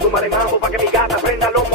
Súmale mambo pa' que mi gata prenda los